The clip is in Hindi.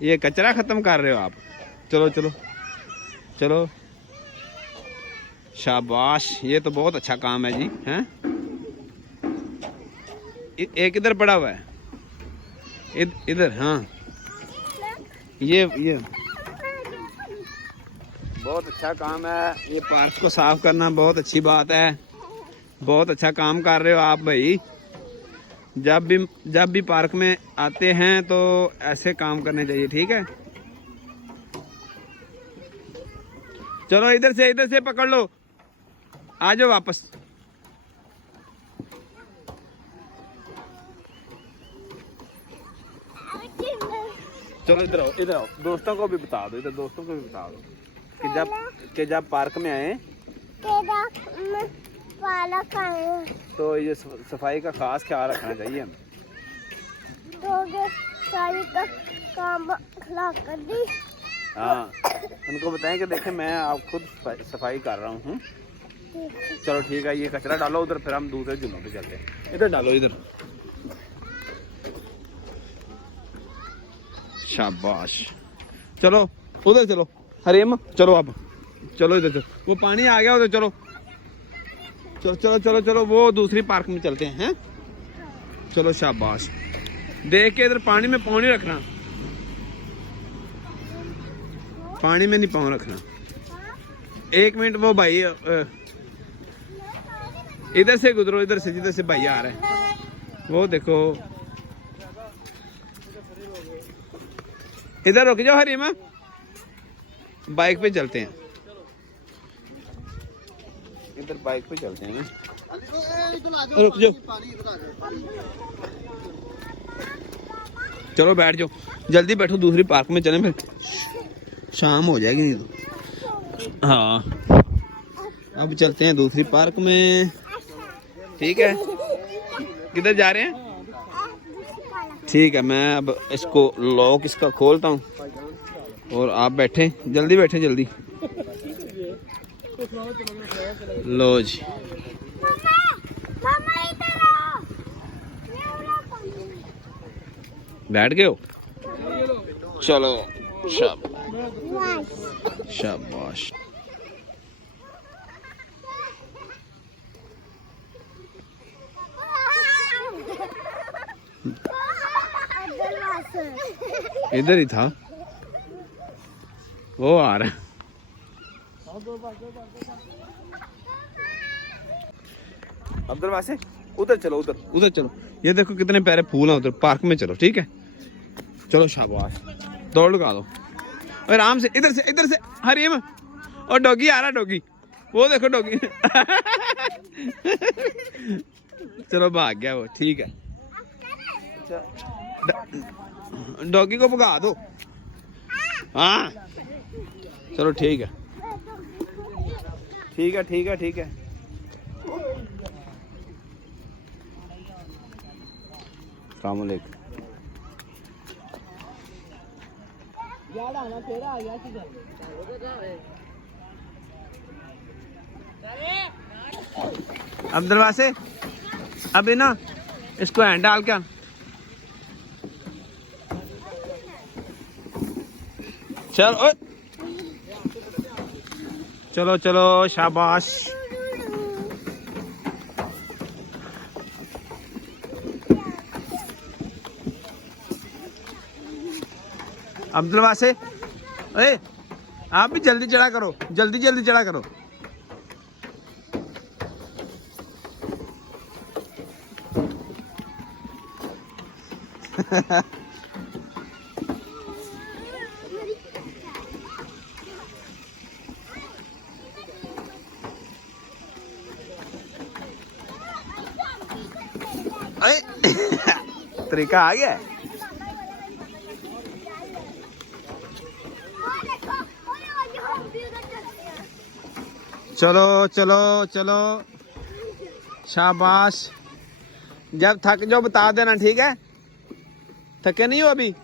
ये कचरा खत्म कर रहे हो आप। चलो चलो चलो, शाबाश, ये तो बहुत अच्छा काम है जी। हैं, एक इधर पड़ा हुआ है, इधर। हाँ, ये बहुत अच्छा काम है। ये पार्क को साफ करना बहुत अच्छी बात है। बहुत अच्छा काम कर रहे हो आप भाई। जब भी पार्क में आते हैं तो ऐसे काम करने चाहिए, ठीक है। चलो इधर से पकड़ लो, आ जाओ वापस। चलो इधर आओ, इधर आओ, दोस्तों को भी बता दो, इधर दोस्तों को भी बता दो कि जब पार्क में आए तो ये सफाई का खास ख्याल रखना चाहिए हमें। हाँ, उनको बताएं कि देखें मैं आप खुद सफाई कर रहा हूँ। चलो ठीक है, ये कचरा डालो उधर, फिर हम दूसरे झूलों पे चलते हैं। इधर डालो, इधर। शाबाश, चलो उधर चलो हरीम, चलो अब, चलो इधर चलो, वो पानी आ गया उधर, चलो चलो चलो चलो चलो, वो दूसरी पार्क में चलते हैं। चलो शाबाश, देख के इधर पानी में पाँव नहीं रखना, पानी में नहीं पाँव रखना। एक मिनट, वो भाई इधर से गुजरो, इधर से, जिधर से भाई आ रहा है वो देखो। इधर रुक जाओ हरीमा, बाइक पे चलते हैं, इधर बाइक पे चलते हैं ना। रुक जाओ, चलो बैठ जाओ, जल्दी बैठो, दूसरी पार्क में चलें, फिर शाम हो जाएगी नहीं तो। हाँ, अब चलते हैं दूसरी पार्क में, ठीक है। किधर जा रहे हैं? ठीक है, मैं अब इसको लॉक इसका खोलता हूँ और आप बैठे, जल्दी बैठे, जल्दी। लो जी, बैठ गए हो? चलो शाबाश शाबाश। इधर ही था, वो आ रहा है। अब्दुल वासे, उधर चलो, उधर चलो, ये देखो कितने प्यारे फूल हैं उधर पार्क में। चलो ठीक है, चलो शाबाश, दौड़ लगा दो आराम से। इधर से हरीम, और डॉगी आ रहा, डॉगी, वो देखो डॉगी। चलो भाग गया वो, ठीक है। डॉगी को भगा दो। हाँ चलो ठीक है, ठीक है, ठीक है, ठीक है। अस्सलाम वालेकुम। अब्दुल वासे, अभी ना इसको हैंड डाल के, चलो चलो चलो शाबाश। अब्दुल वासे, अरे आप भी जल्दी चढ़ा करो, जल्दी जल्दी चढ़ा करो। तरीका आ गया। चलो चलो चलो शाबाश। जब थक जाओ बता देना, ठीक है? थके नहीं हो अभी?